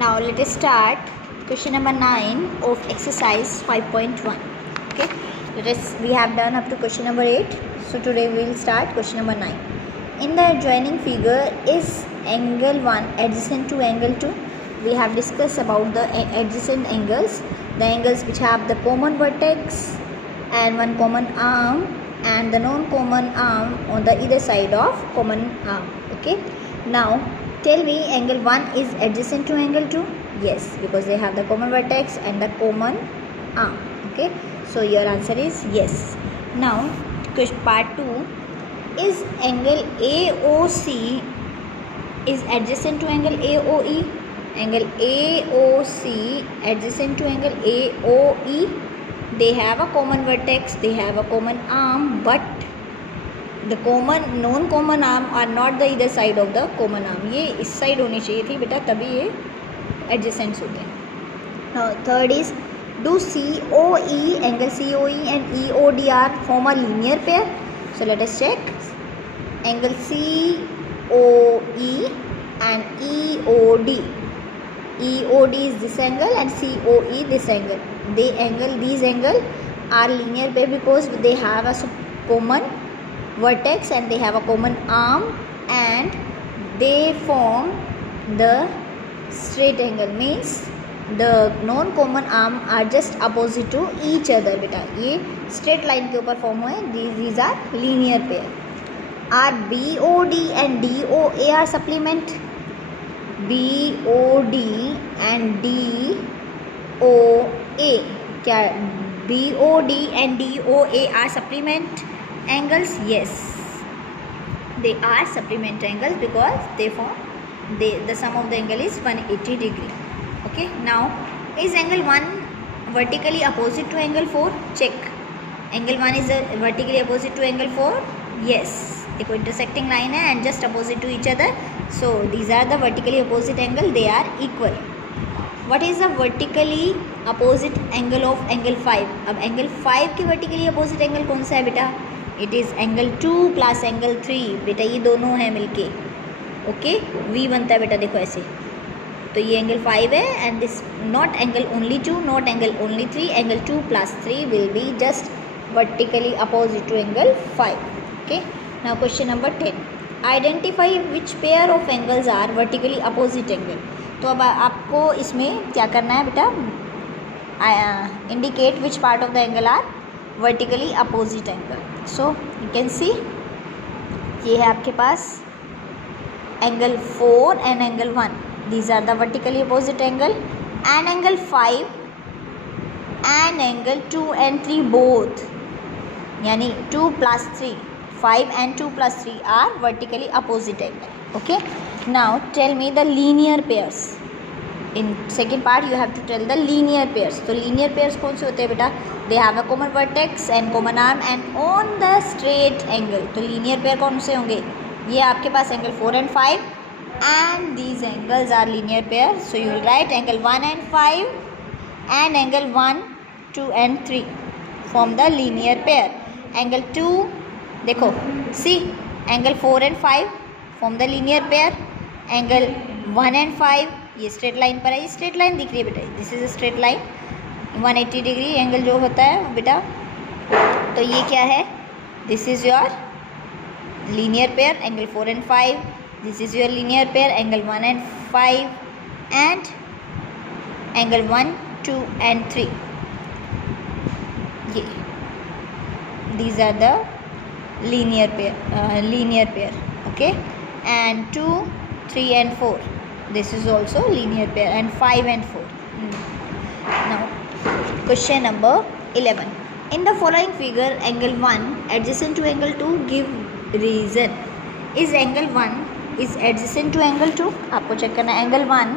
Now let us start question number 9 of exercise 5.1. Okay, we have done up to question number 8. So today we will start question number 9. In the adjoining figure, is angle 1 adjacent to angle 2? We have discussed about the adjacent angles, the angles which have the common vertex and one common arm and the non-common arm on the either side of common arm. Okay, now tell me, angle 1 is adjacent to angle 2? Yes, because they have the common vertex and the common arm. Okay, so your answer is yes. Now part 2, is angle AOC is adjacent to angle AOE? Angle AOC adjacent to angle AOE. They have a common vertex, they have a common arm, but the common non-common arm are not the either side of the common arm. ये इस side होनी चाहिए थी बेटा, तभी ये adjacent होते हैं. Now third is, do COE, angle COE and EOD are form a linear pair? So let us check. Angle COE and EOD. EOD is this angle and COE this angle. These angle are linear pair because they have a common vertex and they have a common arm and they form the straight angle, means the non common arm are just opposite to each other. बेटा ये straight line के ऊपर form हुए. These are linear pair. Are BOD and DOA are supplement? BOD and DOA क्या BOD and DOA are supplement angles? Yes, they are supplement angles because they form the sum of the angle is 180 degree. Okay, now is angle 1 vertically opposite to angle 4? Check. Angle 1 is vertically opposite to angle 4? Yes, देखो intersecting line है and just opposite to each other, so these are the vertically opposite angle, they are equal. What is the vertically opposite angle of angle 5? अब angle 5 के vertically opposite angle कौन सा है बेटा? It is angle 2 plus angle 3. बेटा ये दोनों हैं मिलके. ओके, V बनता है बेटा, देखो ऐसे. तो ये angle 5 है and this not angle only 2, not angle only 3. Angle 2 plus 3 will be just vertically opposite to angle 5. Okay. Now question number 10. Identify which pair of angles are vertically opposite angle. तो अब आपको इसमें क्या करना है बेटा? Indicate which part of the angle are vertically opposite angle. So you can see, ये है आपके पास angle 4 and angle 1. These are the vertically opposite angle, and angle 5 and angle 2 and 3 both, यानी 2 plus 3, 5 and 2 plus 3 are vertically opposite angle. Okay, now tell me the linear pairs. In second part you have to tell the linear pairs. तो linear pairs कौन से होते हैं बेटा? They have a common vertex and common arm and on the straight angle. तो linear pair कौन से होंगे? ये आपके पास angle 4 and 5 and these angles are linear pair. So you will write angle 1 and 5 and angle 1, 2 and 3 form the linear pair. Angle 2, देखो see, angle 4 and 5 form the linear pair. Angle 1 and 5 ये straight line पर है, ये straight line दिख रही है बेटा, this is a straight line. 180 degree angle जो होता है बेटा, तो ये क्या है? This is your linear pair angle 4 and 5. This is your linear pair angle 1 and 5 and angle 1, 2 and 3. ये these are the linear pair. Okay, and 2, 3 and 4. This is also linear pair, and 5 and 4. Now question number 11. In the following figure, angle 1 adjacent to angle 2, give reason. Is angle 1 is adjacent to angle 2? आपको check करना है. Angle 1